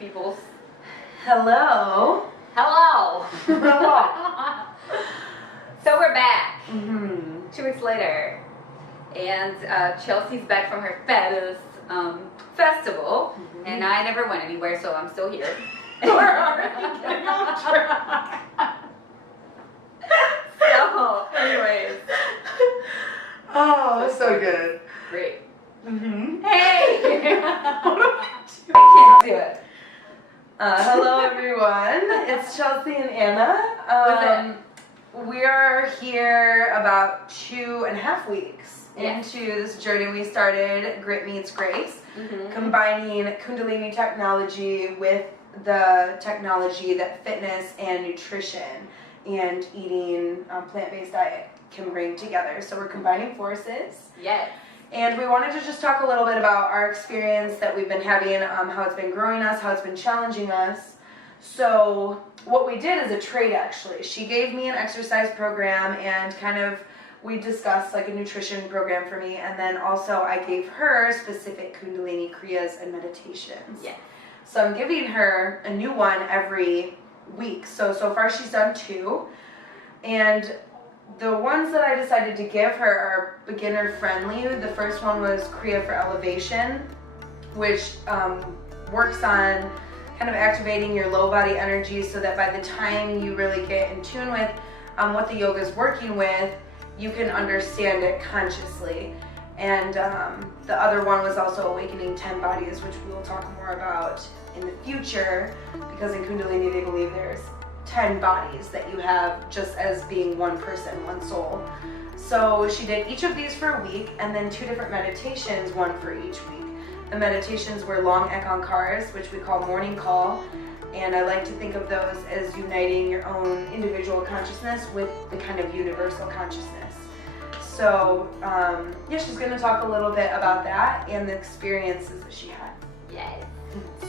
peoples. Hello. Hello. Hello. So we're back 2 weeks later, and Chelsea's back from her fabulous festival, and I never went anywhere, so I'm still here. We're already getting off track. So, anyways. Oh, that's so good. Great. Mm-hmm. Hey! I can't do it. Hello, everyone. It's Chelcy and Anna. We are here about 2.5 weeks into this journey we started, Grit Meets Grace, combining kundalini technology with the technology that fitness and nutrition and eating plant-based diet can bring together. So we're combining forces. Yes. And we wanted to just talk a little bit about our experience that we've been having, how it's been growing us, how it's been challenging us. So what we did is a trade, actually. She gave me an exercise program and we discussed like a nutrition program for me, and then also I gave her specific kundalini kriyas and meditations. Yeah. So I'm giving her a new one every week. So far she's done 2. And the ones that I decided to give her are beginner friendly. The first one was Kriya for Elevation, which works on kind of activating your low body energy so that by the time you really get in tune with what the yoga is working with, you can understand it consciously. And the other one was also Awakening 10 Bodies, which we will talk more about in the future, because in Kundalini they believe there's 10 bodies that you have just as being one person, one soul. So she did each of these for a week, and then 2 different meditations, one for each week. The meditations were long ekankars, which we call morning call, and I like to think of those as uniting your own individual consciousness with the kind of universal consciousness. So she's going to talk a little bit about that and the experiences that she had. Yes.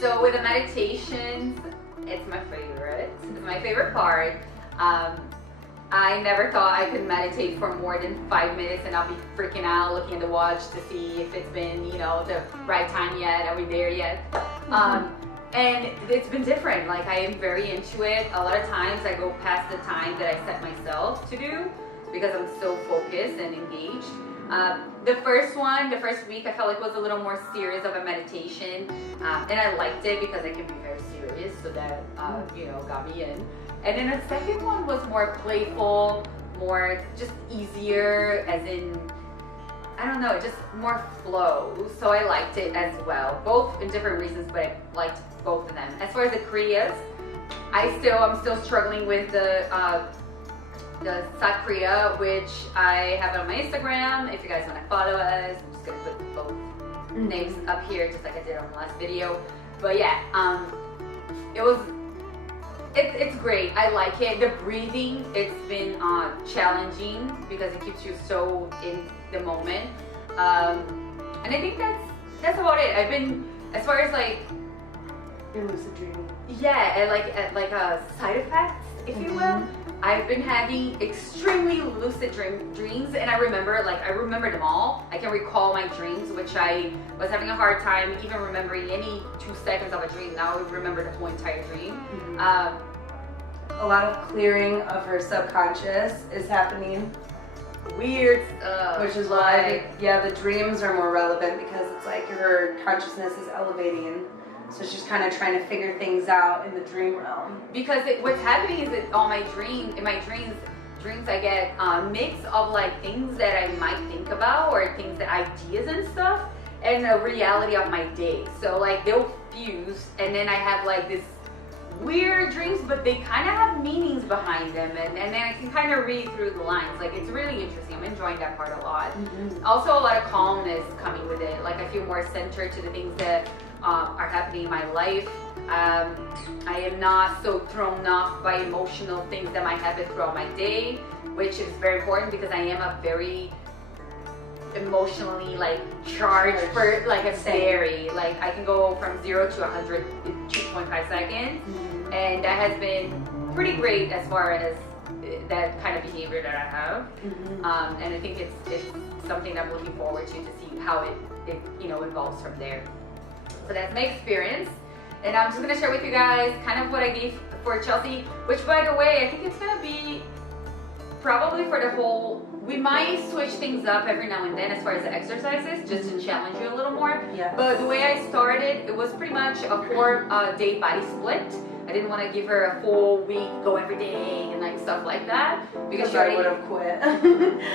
So with the meditations, it's my favorite. It's my favorite part. I never thought I could meditate for more than 5 minutes and I'll be freaking out looking at the watch to see if it's been, the right time yet. Are we there yet? And it's been different. Like, I am very into it. A lot of times I go past the time that I set myself to do because I'm so focused and engaged. The first week, I felt like it was a little more serious of a meditation, and I liked it because it can be very serious, so that got me in. And then the second one was more playful, more just easier, as in, I don't know, just more flow. So I liked it as well, both in different reasons, but I liked both of them. As far as the kriyas, I'm still struggling with the Sakriya, which I have it on my Instagram. If you guys want to follow us, I'm just gonna put both names up here, just like I did on the last video. But yeah, it's great. I like it. The breathing, it's been challenging because it keeps you so in the moment. And I think that's about it. I've been, as far as like Your lucid dreaming. Yeah, and like a side effect, if you will. I've been having extremely lucid dreams, and I remember them all. I can recall my dreams, which I was having a hard time even remembering any 2 seconds of a dream. Now I remember the whole entire dream. A lot of clearing of her subconscious is happening. Weird stuff. Which is why, the dreams are more relevant, because it's like her consciousnly is elevating. So she's kind of trying to figure things out in the dream realm. Because what's happening is that in my dreams I get a mix of like things that I might think about, or things that ideas and stuff, and the reality of my day. So like they'll fuse, and then I have like this weird dreams, but they kind of have meanings behind them, and then I can kind of read through the lines. Like, it's really interesting. I'm enjoying that part a lot. Also, a lot of calmness coming with it. Like, I feel more centered to the things that are happening in my life. I am not so thrown off by emotional things that might happen throughout my day, which is very important because I am a very emotionally charged for a very I can go from 0 to 100 in 2.5 seconds, and that has been pretty great as far as that kind of behavior that I have. And I think it's something I'm looking forward to see how it evolves from there. So that's my experience. And I'm just gonna share with you guys kind of what I gave for Chelcy, which by the way, I think it's gonna be probably for the whole, we might switch things up every now and then as far as the exercises, just to challenge you a little more. Yeah. But the way I started, it was pretty much a 4-day body split. I didn't want to give her a full week, go every day and like stuff like that, because I would have quit.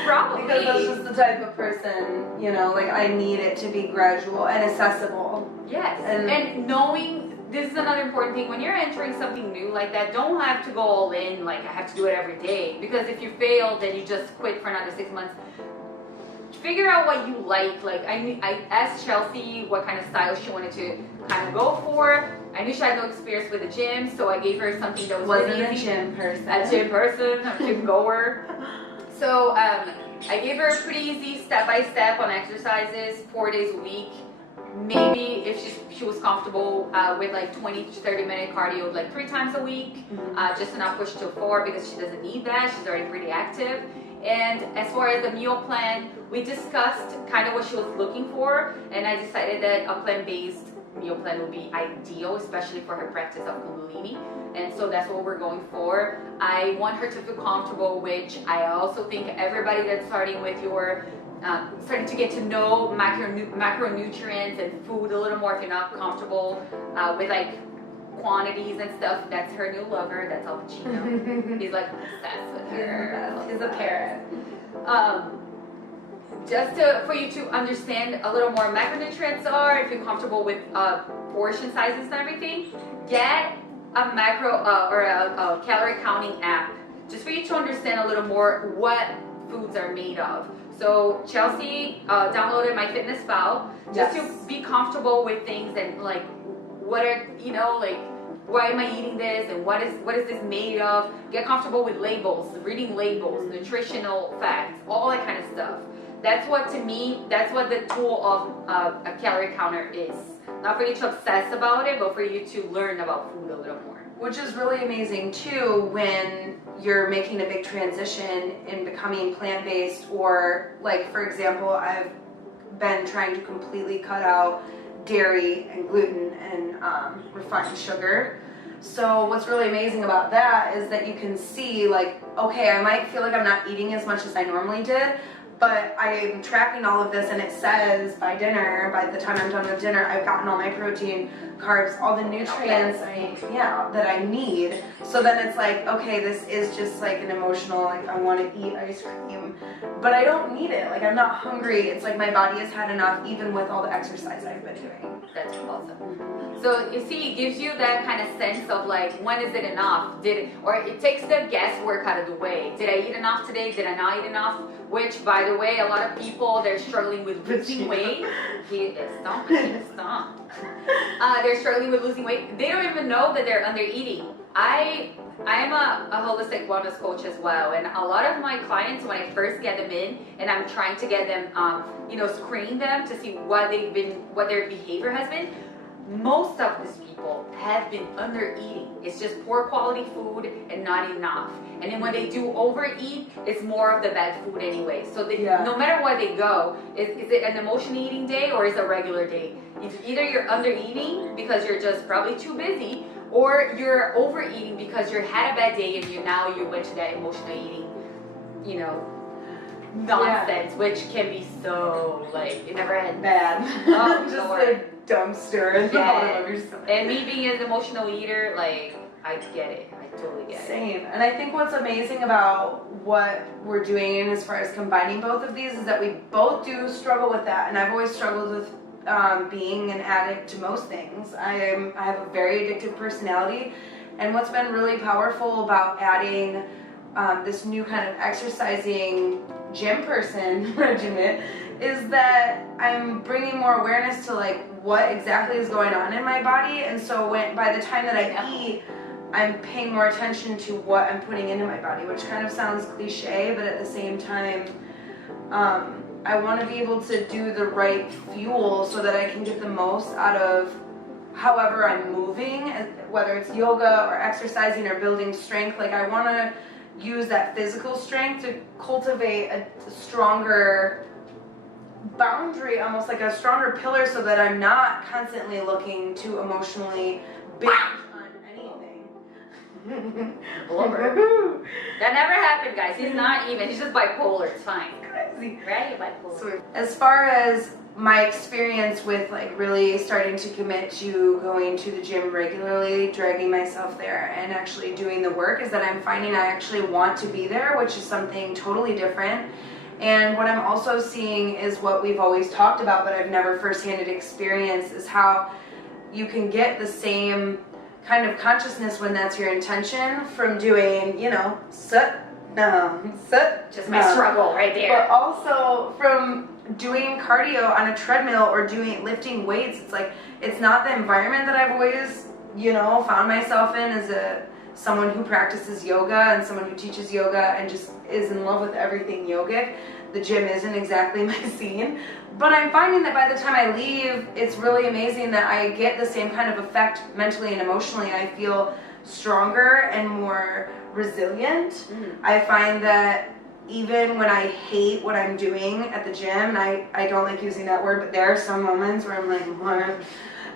Probably. Because that's just the type of person, you know, like I need it to be gradual and accessible. Yes, and knowing, this is another important thing, when you're entering something new like that, don't have to go all in, like I have to do it every day, because if you fail, then you just quit for another 6 months. Figure out what you like I asked Chelcy what kind of style she wanted to kind of go for. I knew she had no experience with the gym, so I gave her something that was Wasn't really a easy. gym person. A gym person, a gym goer. So I gave her a pretty easy step-by-step on exercises, 4 days a week. Maybe if she was comfortable with like 20 to 30 minute cardio like 3 times a week, just to not push to 4, because she doesn't need that. She's already pretty active. And as far as the meal plan, we discussed kind of what she was looking for, and I decided that a plant-based meal plan would be ideal, especially for her practice of kundalini. And so that's what we're going for. I want her to feel comfortable, which I also think everybody that's starting with your starting to get to know macronutrients and food a little more, if you're not comfortable with like quantities and stuff, that's her new lover. That's Al Pacino. He's like obsessed with her. He's a parrot. Just for you to understand a little more macronutrients are, if you're comfortable with portion sizes and everything, get a macro or a calorie counting app, just for you to understand a little more what foods are made of. So Chelcy downloaded MyFitnessPal just to be comfortable with things, and like what are, you know, like why am I eating this and what is this made of. Get comfortable with labels, reading labels, nutritional facts, all that kind of stuff. That's what, to me, that's what the tool of a calorie counter is. Not for you to obsess about it, but for you to learn about food a little more. Which is really amazing too when you're making a big transition in becoming plant-based, or like, for example, I've been trying to completely cut out dairy and gluten and refined sugar. So what's really amazing about that is that you can see, like, okay, I might feel like I'm not eating as much as I normally did, but I'm tracking all of this, and it says by dinner, by the time I'm done with dinner, I've gotten all my protein, carbs, all the nutrients that I need. So then it's like, okay, this is just like an emotional, like I want to eat ice cream, but I don't need it. Like I'm not hungry. It's like my body has had enough, even with all the exercise I've been doing. That's awesome. So you see, it gives you that kind of sense of like, when is it enough? Or it takes the guesswork out of the way. Did I eat enough today? Did I not eat enough? Which, by the way, a lot of people, they're struggling with losing weight. They're struggling with losing weight. They don't even know that they're under eating. I am a holistic wellness coach as well, and a lot of my clients, when I first get them in and I'm trying to get them, screen them to see what their behavior has been, most of these people have been under eating. It's just poor quality food and not enough. And then when they do overeat, it's more of the bad food anyway. So no matter where they go, is it an emotion eating day or is it a regular day? Either you're under eating because you're just probably too busy, or you're overeating because you had a bad day and you went to that emotional eating, nonsense, which can be so, like, it never ends. Bad. Oh, just Lord. a dumpster at the bottom of your stomach. And me being an emotional eater, like, I get it. I totally get it. Same. And I think what's amazing about what we're doing as far as combining both of these is that we both do struggle with that. And I've always struggled with being an addict to most things. I have a very addictive personality. And what's been really powerful about adding this new kind of exercising gym person regimen is that I'm bringing more awareness to like what exactly is going on in my body. And so by the time that I eat, I'm paying more attention to what I'm putting into my body, which kind of sounds cliche, but at the same time, I want to be able to do the right fuel so that I can get the most out of however I'm moving, whether it's yoga or exercising or building strength. Like I want to use that physical strength to cultivate a stronger boundary, almost like a stronger pillar, so that I'm not constantly looking to emotionally binge on anything. Blubber. That never happened, guys. He's not even. He's just bipolar. It's fine. Crazy. Right? Bipolar. So, as far as my experience with like really starting to commit to going to the gym regularly, dragging myself there and actually doing the work, is that I'm finding I actually want to be there, which is something totally different. And what I'm also seeing is what we've always talked about, but I've never firsthand experienced, is how you can get the same kind of consciousness when that's your intention from doing, you know, Just my struggle right there. But also from doing cardio on a treadmill or lifting weights. It's like, it's not the environment that I've always, you know, found myself in as someone who practices yoga and someone who teaches yoga and just is in love with everything yogic. The gym isn't exactly my scene, but I'm finding that by the time I leave, it's really amazing that I get the same kind of effect mentally and emotionally. I feel stronger and more resilient. I find that even when I hate what I'm doing at the gym, and I don't like using that word, but there are some moments where I'm like, what?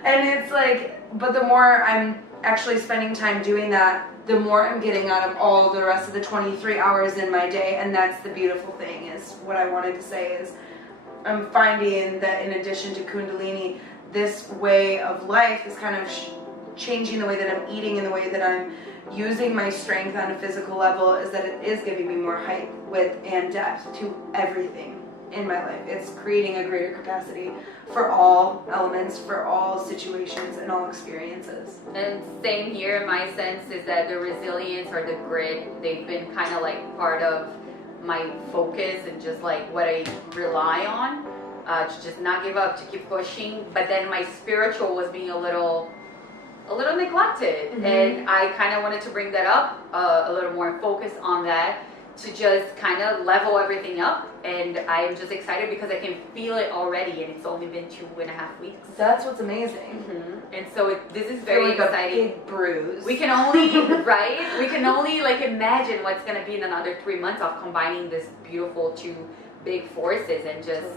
And it's like, but the more I'm actually spending time doing that, the more I'm getting out of all the rest of the 23 hours in my day. And that's the beautiful thing, is what I wanted to say, is I'm finding that in addition to kundalini, this way of life is kind of changing the way that I'm eating and the way that I'm using my strength on a physical level, is that it is giving me more height, width, and depth to everything in my life. It's creating a greater capacity for all elements, for all situations, and all experiences. And same here, my sense is that the resilience or the grit, they've been kind of like part of my focus and just like what I rely on, to just not give up, to keep pushing. But then my spiritual was being a little neglected, and I kind of wanted to bring that up, a little more focus on that, to just kind of level everything up. And I'm just excited because I can feel it already, and it's only been 2.5 weeks. That's what's amazing. And so this is very like exciting. A big bruise. We can only right? We can only like imagine what's gonna be in another 3 months of combining this beautiful two big forces and just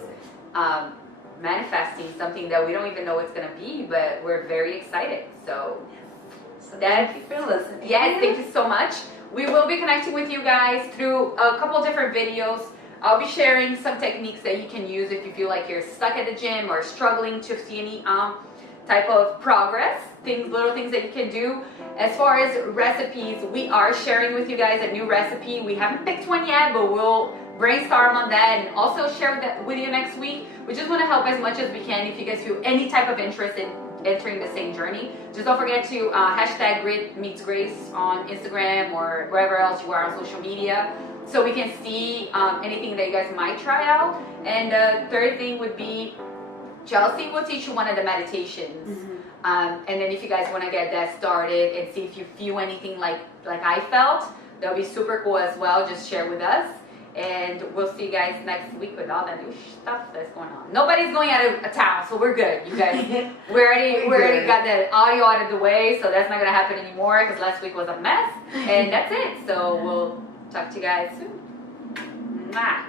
manifesting something that we don't even know what's gonna be, but we're very excited. So thank you for listening. Yes, thank you so much. We will be connecting with you guys through a couple different videos. I'll be sharing some techniques that you can use if you feel like you're stuck at the gym or struggling to see any type of progress, little things that you can do. As far as recipes, we are sharing with you guys a new recipe. We haven't picked one yet, but we'll brainstorm on that and also share that with you next week. We just want to help as much as we can. If you guys feel any type of interest in entering the same journey, just don't forget to hashtag Grit Meets Grace on Instagram or wherever else you are on social media, so we can see anything that you guys might try out. And the third thing would be Chelcy will teach you one of the meditations. And then if you guys want to get that started and see if you feel anything like I felt, that'll be super cool as well. Just share with us. And we'll see you guys next week with all the new stuff that's going on. Nobody's going out of town, so we're good, you guys. we already got the audio out of the way, so that's not going to happen anymore because last week was a mess. And that's it. So we'll talk to you guys soon. Bye.